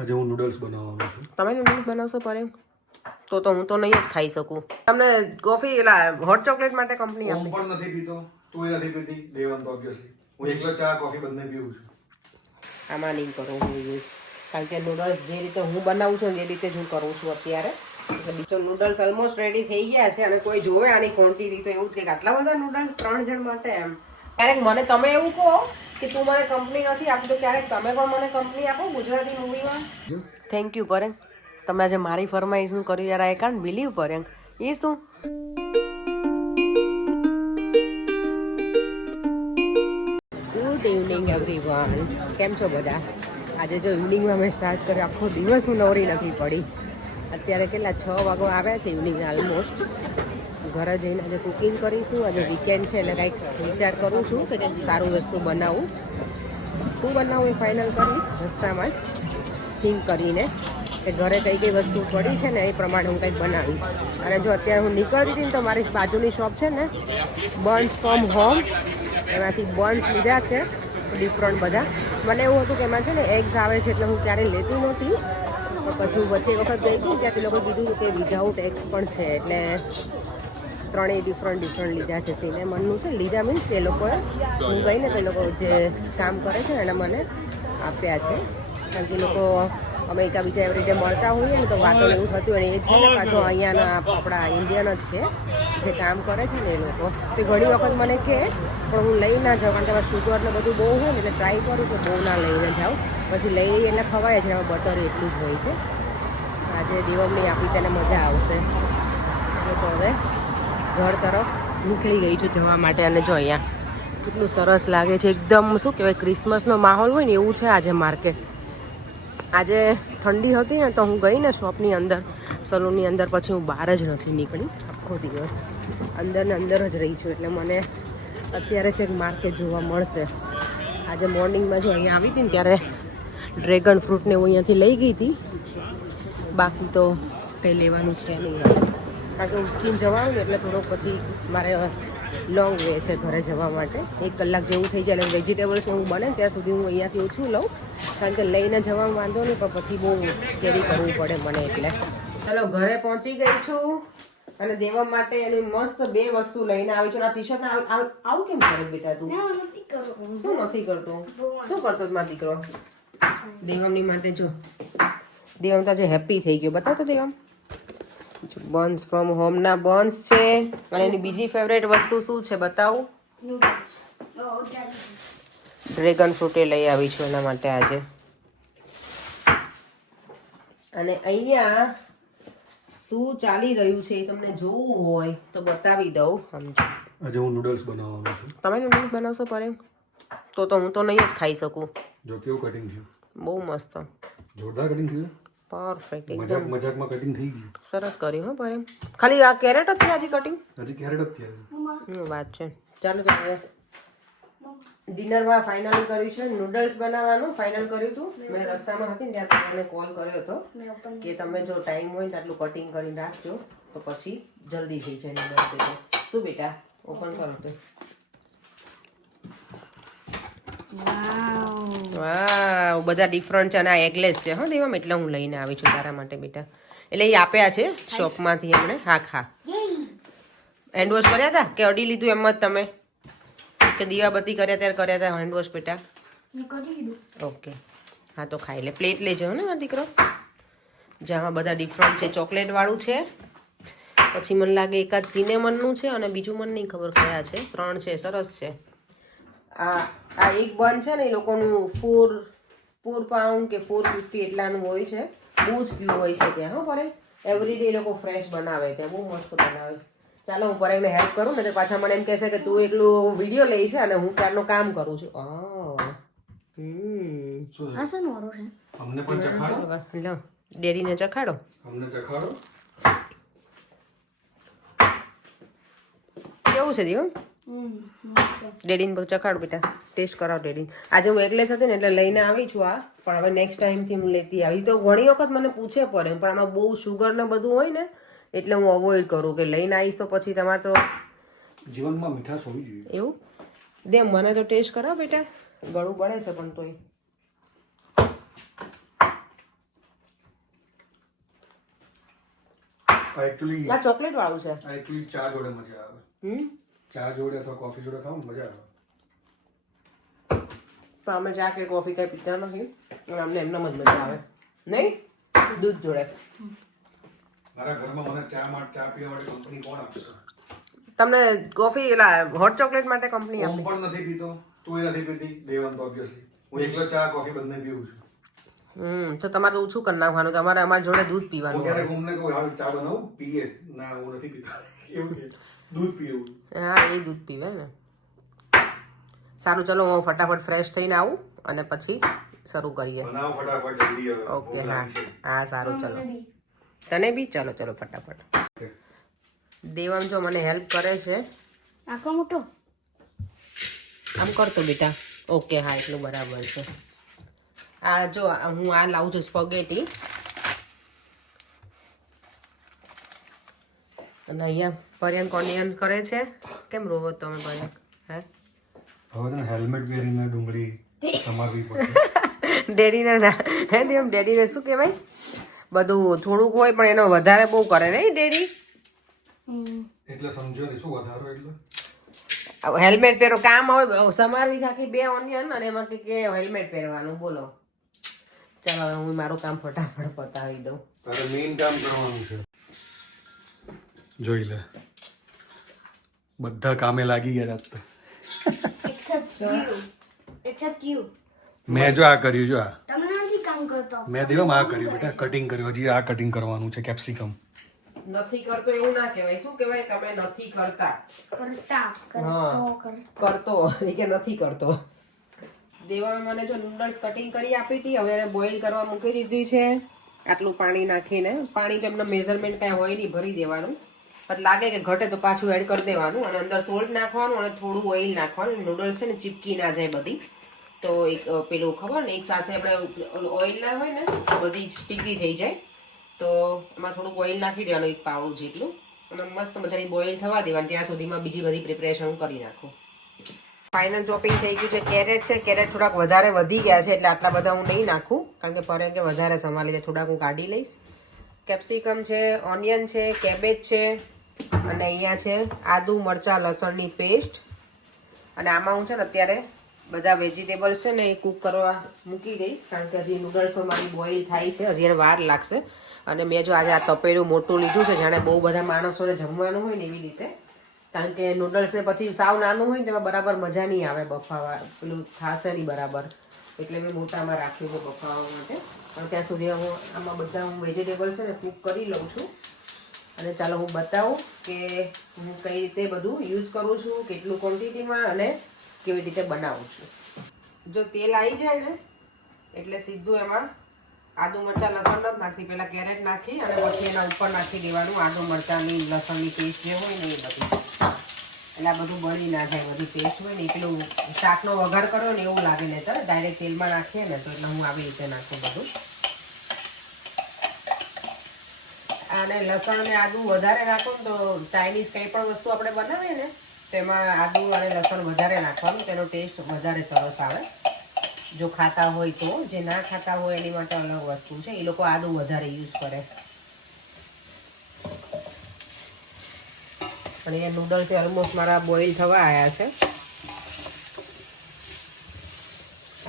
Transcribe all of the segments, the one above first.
આજે હું નૂડલ્સ બનાવવાનો છું. તમે નૂડલ્સ બનાવશો પર તો હું તો નહીં જ ખાઈ શકું. તમને કોફી એલા હોટ ચોકલેટ માટે કંપની હું આપી? પણ નથી પીતો, તું નથી પીતી, દેવાન તો ઓબ્વિયસલી. હું એકલો ચા કોફી બંને પીવું છું. આમાં નહીં કરું હું યુઝ, કારણ કે નૂડલ્સ જે રીતે હું બનાવું છું એ રીતે જ હું કરું છું અત્યારે. એટલે બીજો નૂડલ્સ ઓલમોસ્ટ રેડી થઈ ગયા છે અને કોઈ જોવે આની ક્વોન્ટિટી તો એવું છે કે આટલા બધા નૂડલ્સ 3 જણ માટે એમ. ક્યારેક મને તમે એવું કહો કે તું મને કંપની નથી આપતો, ક્યારેક તમે પણ મને કંપની આપો ગુજરાતી મૂવીમાં. થેન્ક યુ પરેંગ, તમે આજે મારી ફરમાઈશનું કર્યું યાર. I can't believe પરેંગ. એ શું? ગુડ ઇવનિંગ એવરીવન, કેમ છો બધા? આજે જો ઇવનિંગમાં મેં સ્ટાર્ટ કર્યો, આખો દિવસ હું નવરી નથી પડી. અત્યારે કેટલા 6 વાગો આવ્યા છે ઇવનિંગના ઓલમોસ્ટ. ઘરે જઈને આજે કુકિંગ કરીશું. આજે વીકેન્ડ છે એટલે કંઈક વિચાર કરું છું કે કંઈક સારું વસ્તુ બનાવું. શું બનાવું એ ફાઇનલ કરીશ રસ્તામાં જ થિંક કરીને કે ઘરે કઈ કઈ વસ્તુ પડી છે ને એ પ્રમાણે હું કંઈક બનાવીશ. અને જો અત્યારે હું નીકળતી હતી ને તો મારી બાજુની શોપ છે ને બર્ન્સ ફ્રોમ હોમ, એમાંથી બર્ન્સ લીધા છે ડિફરન્ટ બધા. મને એવું હતું કે એમાં છે ને એગ્સ આવે છે એટલે હું ક્યારેય લેતી નહોતી, પણ પછી હું વચ્ચે વખત ગઈ હતી ત્યાં તે લોકો કીધું કે વિધાઉટ એગ્સ પણ છે. એટલે 3 ડિફરન્ટ લીધા છે. સિનેમનનું છે લીધા મીન્સ એ લોકોએ, હું ગઈ ને તો એ લોકો જે કામ કરે છે એને મને આપ્યા છે. કારણ કે એ લોકો અમે એકાબીજા એવરીડે મળતા હોઈએ ને તો વાતો એવું થતું. અને એ છે ને પાછો અહીંયાના આપણા ઇન્ડિયન જ છે જે કામ કરે છે ને એ લોકો. તો ઘણી વખત મને કહે પણ હું લઈ ના જાઉં, કારણ કે શુગર ને બધું બહુ હોય ને એટલે ટ્રાય કરું કે બહુ ના લઈને જાઉં. પછી લઈ એટલે ખવાય છે, એમાં બટર એટલું જ હોય છે. આજે દિવમની આપી તેને મજા આવશે. તો હવે ઘર તરફ નીકળી ગઈ છું જવા માટે. અને જો અહીંયા કેટલું સરસ લાગે છે, એકદમ શું કહેવાય ક્રિસમસનો માહોલ હોય ને એવું છે આજે માર્કેટ. આજે ઠંડી હતી ને તો હું ગઈ ને શોપની અંદર, સલૂનની અંદર, પછી હું બહાર જ નથી નીકળી આખો દિવસ, અંદર ને અંદર જ રહી છું. એટલે મને અત્યારે છે માર્કેટ જોવા મળશે. આજે મોર્નિંગમાં જો અહીંયા આવી હતી ને ત્યારે ડ્રેગન ફ્રૂટને હું અહીંયાથી લઈ ગઈ હતી. બાકી તો કંઈ લેવાનું છે નહીં, કારણ કે હું સ્કીન જવાનું ને એટલે થોડોક પછી મારે લોંગ વે છે ઘરે જવા માટે. 1 કલાક જેવું થઈ જાય. એટલે વેજીટેબલ્સ હું બને ત્યાં સુધી હું અહીંયાથી ઓછું લઉં, કારણ કે લઈને જવામાં વાંધો નહીં પણ પછી બહુ કેરી કરવું પડે મને. એટલે ચલો ઘરે પહોંચી ગઈ છું અને દેવા માટે એની મસ્ત 2 વસ્તુ લઈને આવી છું. આ ટી શર્ટ આવું કેમ કરે બેટા તું? શું નથી કરતો? શું કરતો મારો દીકરો? દેવમની માટે જો દેવમ તો આજે હેપી થઈ ગયો. બતાવ તો દેવમ. બર્ન્સ ફ્રોમ હોમના બર્ન્સ છે. અને એની બીજી ફેવરેટ વસ્તુ શું છે બતાવું? ડ્રેગન ફ્રૂટ એ લઈ આવી છું એના માટે આજે. અને અહીંયા શું ચાલી રહ્યું છે એ તમને જોવું હોય તો બતાવી દઉં. સમજો આજે હું નૂડલ્સ બનાવવાનો છું. તમે નૂડલ્સ બનાવશો પરેમ? તો હું તો નહીં જ ખાઈ શકું. જો કેવું કટિંગ છે, બહુ મસ્ત, જોરદાર કટિંગ છે. પરફેક્ટ, મજાકમાં કટિંગ થઈ ગયું. સરસ કર્યું હો પરેમ. ખાલી આ કેરેટ જ હજી કટિંગ? હજી કેરેટ જ થયા વાત છે. ચાલો તો હવે ડિનરમાં ફાઇનલ કર્યું છે નૂડલ્સ બનાવવાનું. ફાઇનલ કર્યું હતું. મેં રસ્તામાં હતી ને ત્યારે મને કોલ કર્યો હતો કે તમે જો ટાઈમ હોય ને આટલું કટિંગ કરીને રાખજો તો પછી જલ્દી થઈ જાય નૂડલ્સ. શું બેટા ઓપન કરો તો. વાવ, બધા ડિફરન્ટ છે અને આ એગલેસ છે. હા દેવમ, એટલે હું લઈને આવી છું તારા માટે બેટા. એટલે એ આપ્યા છે શોપમાંથી એમણે. હા ખા. હેન્ડ વોશ કર્યા હતા કે અડી લીધું એમ જ તમે? કે દીવાબત્તી કર્યા ત્યારે કર્યા હતા હેન્ડ વોશ બેટા? ઓકે, હા તો ખાઈ લે. પ્લેટ લેજો ને મારો દીકરો. જેમાં બધા ડિફરન્ટ છે. ચોકલેટ વાળું છે, પછી મને લાગે એકાદ સિનેમનનું છે અને બીજું મને નહીં ખબર કયા છે. 3 છે. સરસ છે. આ એક બન છે ને એ લોકોનું 4 પાઉન્ડ કે 450 એટલાનું હોય છે. બહુ જ ક્યુ હોય છે ત્યાં. હો પરે એવરીડે એ લોકો ફ્રેશ બનાવે ત્યાં, બહુ મસ્ત બનાવે. ચાલો હું પરેને હેલ્પ કરું ને તો પાછા મને એમ કહેશે કે તું એકલું વિડીયો લઈ છે અને હું ક્યારનું કામ કરું છું. અમને પણ ચખાડો. લો ડેડીને ચખાડો. અમને ચખાડો. કેવું છે દીવું? ડેડીને ચખાડો બેટા, ટેસ્ટ કરાવ ડેડીને. આજે હું એકલેસ હતી ને એટલે લઈને આવી છું આ, પણ હવે નેક્સ્ટ ટાઈમથી હું લેતી આવી. તો ઘણી વખત મને પૂછે પડે પણ આમાં બહુ શુગર ને બધું હોય ને એટલે હું અવોઇડ કરું કે લઈને આવીશ તો પછી તમારે તો જીવનમાં મીઠાશ હોવી જોઈએ. એવું દે મને તો ટેસ્ટ કરાવ બેટા. ગળું પડે છે પણ તોય એકચ્યુઅલી આ ચોકલેટ વાળું છે. ચા જોડે મજા આવે. ચા જોડે અથવા કોફી જોડે ખાવ મજા આવે. પણ અમે ચા કે કોફી કઈ પીતા નથી. અમને એમને જ મજા આવે નહીં દૂધ જોડે. મારા ઘરમાં મને ચા પીવા માટે કંપની કોણ આપશે? તમને કોફી એલા હોટ ચોકલેટ માટે કંપની હું પણ નથી પીતો, તું નથી પીતી, દેવાંત ઓબ્વિયસલી. હું એકલો ચા કોફી બંને પીવું છું. તો તમારે ઓછું કરી નાખવાનું. તમારે અમારી જોડે દૂધ હું પીવાનું. ક્યારેક અમને કહું હાલ ચા બનાવું પીએ, ના હું નથી પીતો એવું કે દૂધ પીવું. હા એ દૂધ પીવે ને. સારું ચલો હું ફટાફટ ફ્રેશ થઈને આવું અને પછી શરૂ કરીએ. બનાવો ફટાફટ જલ્દી હવે. ઓકે હા હા સારું ચલો. તને બી ચલો ચલો ફટાફટ. દેવામ જો મને હેલ્પ કરે છે. આખો મોટો આમ કરતો બેટા. ઓકે હા એટલું બરાબર છે. આ જો હું આ લાવું છું સ્પગેટી અને અહીંયા પર્યંક ઓનિયન કરે છે. કેમ રોવો તમે પર્યંક? હે હવે તને હેલ્મેટ પહેરીને ડુંગળી સમારવી પડશે. ડેડીને ના હે દેમ ડેડીને શું કહેવાય બધું થોડુંક હોય પણ એનો વધારે બહુ કરે નહીં ડેડી. એટલે સમજો ને શું વધારો એટલે હેલ્મેટ પહેરો કામ હવે સમારવી આખી 2 ઓનિયન અને એમાં કે હેલ્મેટ પહેરવાનું બોલો. ચાલો હવે હું મારું કામ ફટાફટ પતાવી દઉં. તારે મેઇન કામ કરવાનું છે. જોઈ લે બધા કામે લાગી ગયા આજ તો. except you મેં જો આ કર્યું જો આ તમને નથી કામ કરતો. મેં દેવમ આ કર્યું બેટા કટિંગ કર્યું. હજી આ કટિંગ કરવાનું છે કેપ્સિકમ. નથી કરતો એવું ના કહેવાય. શું કહેવાય તમે નથી કરતા. કરતો એ કે નથી કરતો. દેવા મને જો નૂડલ્સ કટિંગ કરી આપી હતી. હવે એને બોઇલ કરવા મૂકી દીધી છે આટલું પાણી નાખીને. પાણી તો એમને મેઝરમેન્ટ કાંઈ હોય નહીં ભરી દેવાનું. પછી લાગે કે ઘટે તો પાછું એડ કરી દેવાનું અને અંદર સોલ્ટ નાખવાનું અને થોડું ઓઇલ નાખવાનું. નૂડલ્સ છે ને ચીપકી ના જાય બધી. તો એક પેલું ખબર ને એક સાથે આપણે ઓઇલ ના હોય ને બધી સ્ટીકી થઈ જાય. તો એમાં થોડુંક ઓઇલ નાખી દેવાનું 1 પાવડું જેટલું અને મસ્ત મજાની બોઇલ થવા દેવાની. ત્યાં સુધીમાં બીજી બધી પ્રિપરેશન કરી નાખું. ફાઇનલ ચોપિંગ થઈ ગયું છે. કેરેટ છે. કેરેટ થોડાક વધારે વધી ગયા છે એટલે આટલા બધા હું નહીં નાખું કારણ કે પર કે વધારે સંભાળી દે. થોડાક હું કાઢી લઈશ. કેપ્સિકમ છે, ઓનિયન છે, કેબેજ છે અને અહીંયા છે આદુ મરચાં લસણની પેસ્ટ. અને આમાં હું છે ને અત્યારે બધા વેજીટેબલ્સ છે ને એ કૂક કરવા મૂકી દઈશ કારણ કે હજી નૂડલ્સો મારી બોઇલ થાય છે. હજી એને વાર લાગશે. અને મેં જો આજે આ તપેલું મોટું લીધું છે જાણે બહુ બધા માણસોને જમવાનું હોય ને એવી રીતે. કારણ કે નૂડલ્સને પછી સાવ નાનું હોય ને તેમાં બરાબર મજા નહીં આવે બફાવા. પેલું થશે નહીં બરાબર. એટલે મેં મોટામાં રાખ્યું છે બફાવા માટે. પણ ત્યાં સુધી હું આમાં બધા હું વેજીટેબલ્સ છે ને કૂક કરી લઉં છું. અને ચાલો હું બતાવું કે હું કઈ રીતે બધું યુઝ કરું છું, કેટલું ક્વોન્ટિટીમાં અને કેવી રીતે બનાવું છું. જો તેલ આવી જાય ને એટલે સીધું એમાં આદુ મરચાં લસણ નથી નાખતી. પહેલાં કેરેટ નાખી અને પછી એના ઉપર નાખી દેવાનું આદુ મરચાંની લસણની પેસ્ટ જે હોય ને એ બધી. એટલે આ બધું બળી ના જાય. બધી પેસ્ટ હોય ને એટલું શાકનો વઘાર કર્યો ને એવું લાગે ને ચાલે ડાયરેક્ટ તેલમાં નાખીએ ને તો એટલે હું આવી રીતે નાખું બધું. અને લસણ અને આદુ વધારે નાખો ને તો ચાઇનીઝ કંઈ પણ વસ્તુ આપણે બનાવીએ ને તો એમાં આદુ અને લસણ વધારે નાખવાનું. તેનો ટેસ્ટ વધારે સરસ આવે જો ખાતા હોય તો. જે ના ખાતા હોય એની માટે અલગ વસ્તુ છે. એ લોકો આદુ વધારે યુઝ કરે. અને એ નૂડલ્સ ઓલમોસ્ટ મારા બોઇલ થવા આવ્યા છે.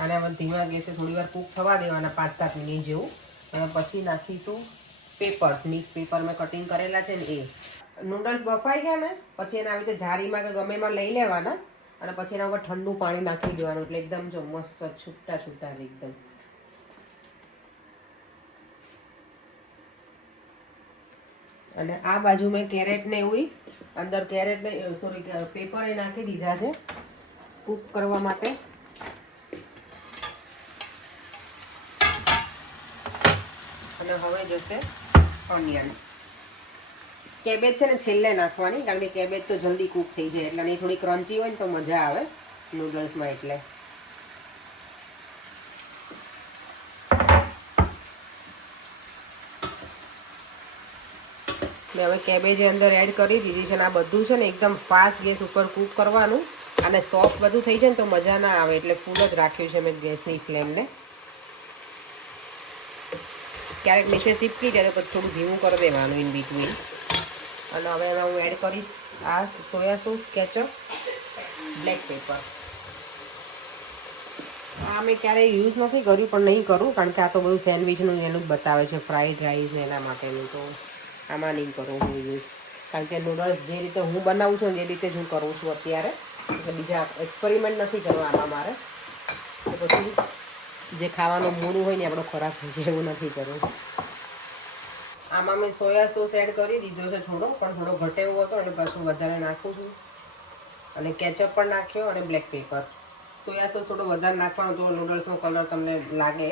અને હવે ધીમા ગેસે થોડી વાર કૂક થવા દેવાના 5-7 મિનિટ જેવું. અને પછી નાખીશું પેપર્સ. મિક્સ પેપર મેં કટિંગ કરેલા છે ને એ. નૂડલ્સ બફાઈ ગયા ને પછી એના આવી રીતે જારીમાં કે ગમે એમાં લઈ લેવાના અને પછી એના ઉપર ઠંડુ પાણી નાખી દેવાનું. એટલે એકદમ જો મસ્ત છૂટા છૂટા એકદમ. અને આ બાજુ મેં કેરેટને એવું અંદર કેરેટને સોરી પેપર એ નાખી દીધા છે કૂક કરવા માટે. અને હવે જશે ઓનિયન. કેબેજ છે ને છેલ્લે નાખવાની કારણ કે કેબેજ તો જલ્દી કૂક થઈ જાય એટલે એ થોડી ક્રન્ચી હોય ને તો મજા આવે નૂડલ્સમાં. એટલે મેં હવે કેબેજ અંદર એડ કરી દીધી છે. અને આ બધું છે ને એકદમ ફાસ્ટ ગેસ ઉપર કૂક કરવાનું. અને સોફ્ટ બધું થઈ જાય ને તો મજા ના આવે એટલે ફૂલ જ રાખ્યું છે મેં ગેસની ફ્લેમને. ક્યારેક નીચે ચીપકી જાય તો પછી થોડું ધીમું કરી દેવાનું ઇન બિટવીન. અને હવે એમાં હું એડ કરીશ આ soya sauce, ketchup, black pepper. આ મેં ક્યારેય યુઝ નથી કર્યું પણ નહીં કરું, કારણ કે આ તો બધું સેન્ડવિચનું એનું જ બતાવે છે, ફ્રાઈડ રાઈસ ને એના માટેનું. તો આમાં નહીં કરું હું યુઝ, કારણ કે નૂડલ્સ જે રીતે હું બનાવું છું એ રીતે જ હું કરું છું અત્યારે. એટલે બીજા એક્સપેરિમેન્ટ નથી કરવા આમાં મારે. તો પછી જે ખાવાનું મોડું હોય ને આપણો ખોરાક હોય છે એવું નથી કરવું. આમાં મેં સોયા સોસ એડ કરી દીધો છે થોડો, પણ થોડો ઘટે એવો હતો એટલે પાછું વધારે નાખું છું. અને કેચઅપ પણ નાખ્યો અને બ્લેક પેપર. સોયા સોસ થોડો વધારે નાખવાનો તો નૂડલ્સનો કલર તમને લાગે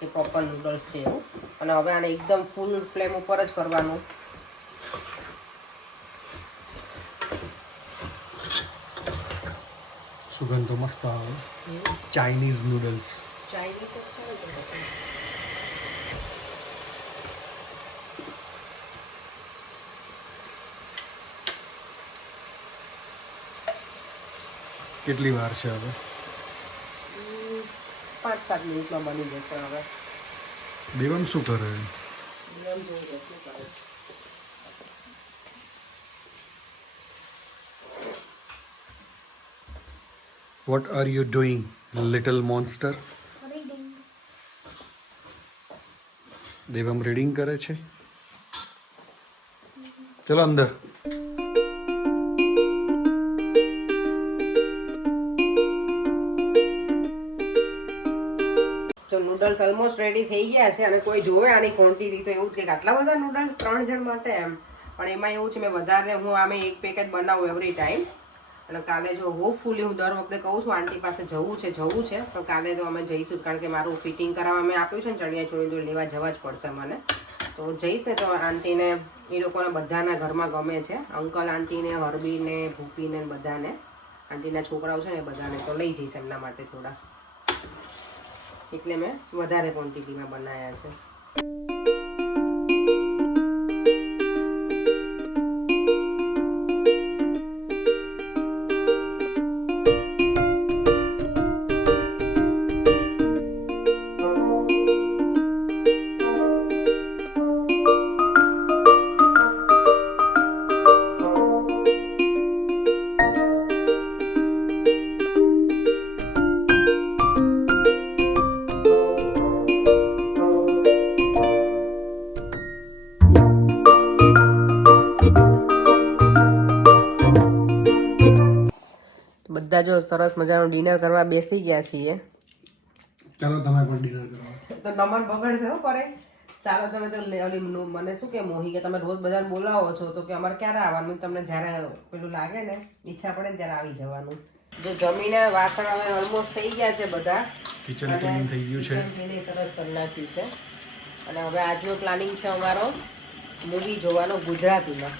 કે પ્રોપર નૂડલ્સ છે એવું. અને હવે આને એકદમ ફૂલ ફ્લેમ ઉપર જ કરવાનું. સુગંધ તો મસ્ત આવે. Chinese noodles. ચાઇનીઝ તો છે. કેટલી વાર છે હવે? 5-7 મિનિટમાં બની જશે હવે. દેવમ શું કરે? દેવમ જોઈ લે શું કરે છે. What are you doing little monster? Reading. Devam reading કરે છે. ચલો અંદર. જો નૂડલ્સ ઓલમોસ્ટ રેડી થઈ ગયા છે અને કોઈ જોવે આની ક્વોન્ટિટી તો એવું છે કે આટલા બધા નૂડલ્સ 3 જણ માટે એમ. પણ એમાં એવું છે મેં વધારે હું આમે એક પેકેટ બનાવું એવરી ટાઈમ. અને કાલે જો હોપફુલી હું દર વખતે કહું છું આંટી પાસે જવું છે પણ કાલે તો અમે જઈશું, કારણ કે મારું ફિટિંગ કરાવવા મેં આપ્યું છે ને ચણિયા ચોળી તો લેવા જવા જ પડશે મને. તો જઈશ ને તો આંટીને એ લોકોને બધાના ઘરમાં ગમે છે, અંકલ આંટીને, હરબીને, ભૂપીને બધાને, આંટીના છોકરાઓ છે ને બધાને, તો લઈ જઈશ એમના માટે થોડા. એટલે મેં વધારે ક્વોન્ટિટીમાં બનાવ્યા છે. બધા જો સરસ મજાનું ડિનર કરવા બેસી ગયા છીએ. ચાલો તમે પણ ડિનર કરો. તો નમન બગડશે હો પરે. ચાલો તમે તો ઓલી મને શું કે મોહી કે તમે રોજ બધાને બોલાવો છો તો કે અમારે ક્યારે આવવાનું? તમને જ્યારે પેલું લાગે ને ઈચ્છા પડે ને ત્યારે આવી જવાનું. જો જમીને વાસણ હવે ઓલમોસ્ટ થઈ ગયા છે બધા. કિચન ક્લીન થઈ ગયું છે. કિચન સરસ કરી નાખ્યું છે. અને હવે આજનો પ્લાનિંગ છે અમારો મૂવી જોવાનો ગુજરાતીમાં.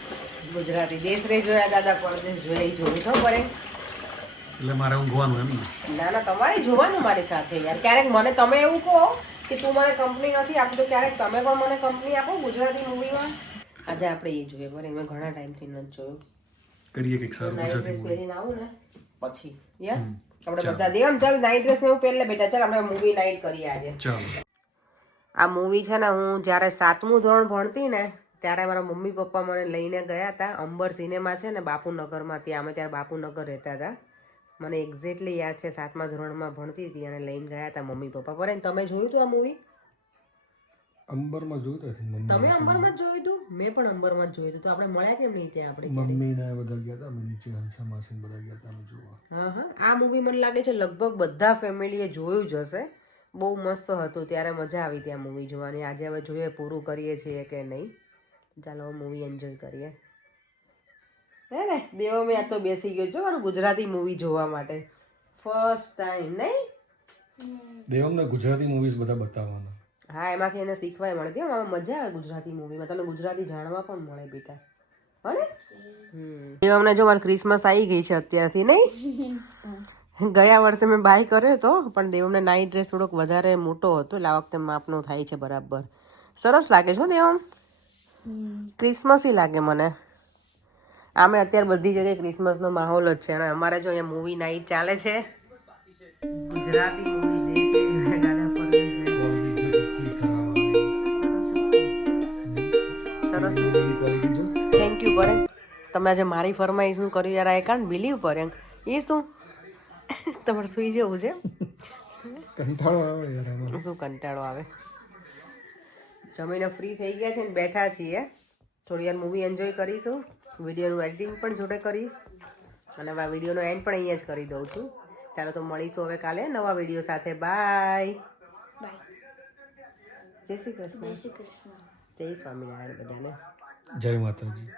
ગુજરાતી દેશ રે જોયા દાદા પરદેશ જોયા જોવી છો પડે. એટલે મારે ઊંઘવાનું એમ ને? ના ના તમારે જોવાનું મારી સાથે યાર. ક્યારેક મને તમે એવું કહો કે તું મને કંપની નથી આપતો, ક્યારેક તમે પણ મને કંપની આપો ગુજરાતી મૂવીમાં. આજે આપણે એ જોઈએ બરાબર. મેં ઘણા ટાઈમથી નથી જોયું. કરીએ કંઈક સારું નાઇટ ગુજરાતી ડ્રેસ મૂવી. પહેરીને આવું ને પછી યાર આપણે બધા દેવમ ચાલ નાઇટ ડ્રેસ ને હું પહેરી લે બેટા. ચાલ આપણે મૂવી નાઇટ કરીએ આજે. ચાલો. આ મૂવી છે ને હું જ્યારે 7મું ધોરણ ભણતી ને ત્યારે મારા મમ્મી પપ્પા મને લઈને ગયા હતા. અંબર સિનેમા છે ને બાપુનગરમાં, ત્યાં અમે ત્યારે બાપુનગર રહેતા હતા. મને એક્ઝેક્ટલી યાદ છે 7મા ધોરણમાં ભણતી હતી અને લઈને ગયા હતા મમ્મી પપ્પા. પર તમે જોયું હતું આ મૂવી? અંબરમાં જોયું હતું મમ્મી. તમે અંબરમાં જ જોયું હતું? મેં પણ અંબરમાં જ જોયું હતું. તો આપણે મળ્યા કેમ નહીં ત્યાં? આપણે મમ્મી ને બધા ગયા હતા, નીચે હંસા માસી બધા ગયા હતા જોવા. હા હા. આ મૂવી મને લાગે છે લગભગ બધા ફેમિલીએ જોયું જ હશે. બહુ મસ્ત હતું. ત્યારે મજા આવી ત્યાં મૂવી જોવાની. આજે હવે જોઈએ પૂરું કરીએ છીએ કે નહીં. ચાલો મૂવી એન્જોય કરીએ. હે ને દેવો મેં આ તો બેસી ગયો છો મારું ગુજરાતી મૂવી જોવા માટે ફર્સ્ટ ટાઈમ. નહીં દેવમને ગુજરાતી મૂવીઝ બધા બતાવવાના. હા, એમાંથી એને શીખવાય મળે. કેમ આમાં મજા આવે ગુજરાતી મૂવીમાં. તને ગુજરાતી જાણવા પણ મળે બેટા. હને દેવમને જો મારે ક્રિસમસ આવી ગઈ છે અત્યારથી. નહીં ગયા વર્ષે મેં બાય કર્યો હતો પણ દેવમને નાઇટ ડ્રેસ થોડોક વધારે મોટો હતો એટલે આ વખતે માપનો થાય છે બરાબર. સરસ લાગે છે દેવમ. ક્રિસમસી લાગે મને. આમે અત્યારે બધી જગ્યાએ ક્રિસમસનો માહોલ જ છે અને અમારે જો અહીંયા મૂવી નાઇટ ચાલે છે. ગુજરાતી મૂવી દેશે દાદા પરદેશ. સરસ. Thank you. પર તમે આજે મારી ફરમાઈશનું કર્યું યાર આઈ કાન્ટ બિલીવ પર એ શું તમારે સુઈ જવું છે કંટાળો આવે યાર આમાં. શું કંટાળો આવે જમીને ફ્રી થઈ ગયા છે ને બેઠા છીએ થોડી વાર મૂવી એન્જોય કરીશું વિડીયોનું એડિટિંગ પણ જોડે કરીશ અને આ વિડીયોનો એન્ડ પણ અહીંયા જ કરી દઉં છું ચાલો તો મળીશું હવે કાલે નવા વિડીયો સાથે બાય બાય. જય શ્રી કૃષ્ણ જય શ્રી કૃષ્ણ. જય સ્વામિનારાયણ બધાને જય માતાજી.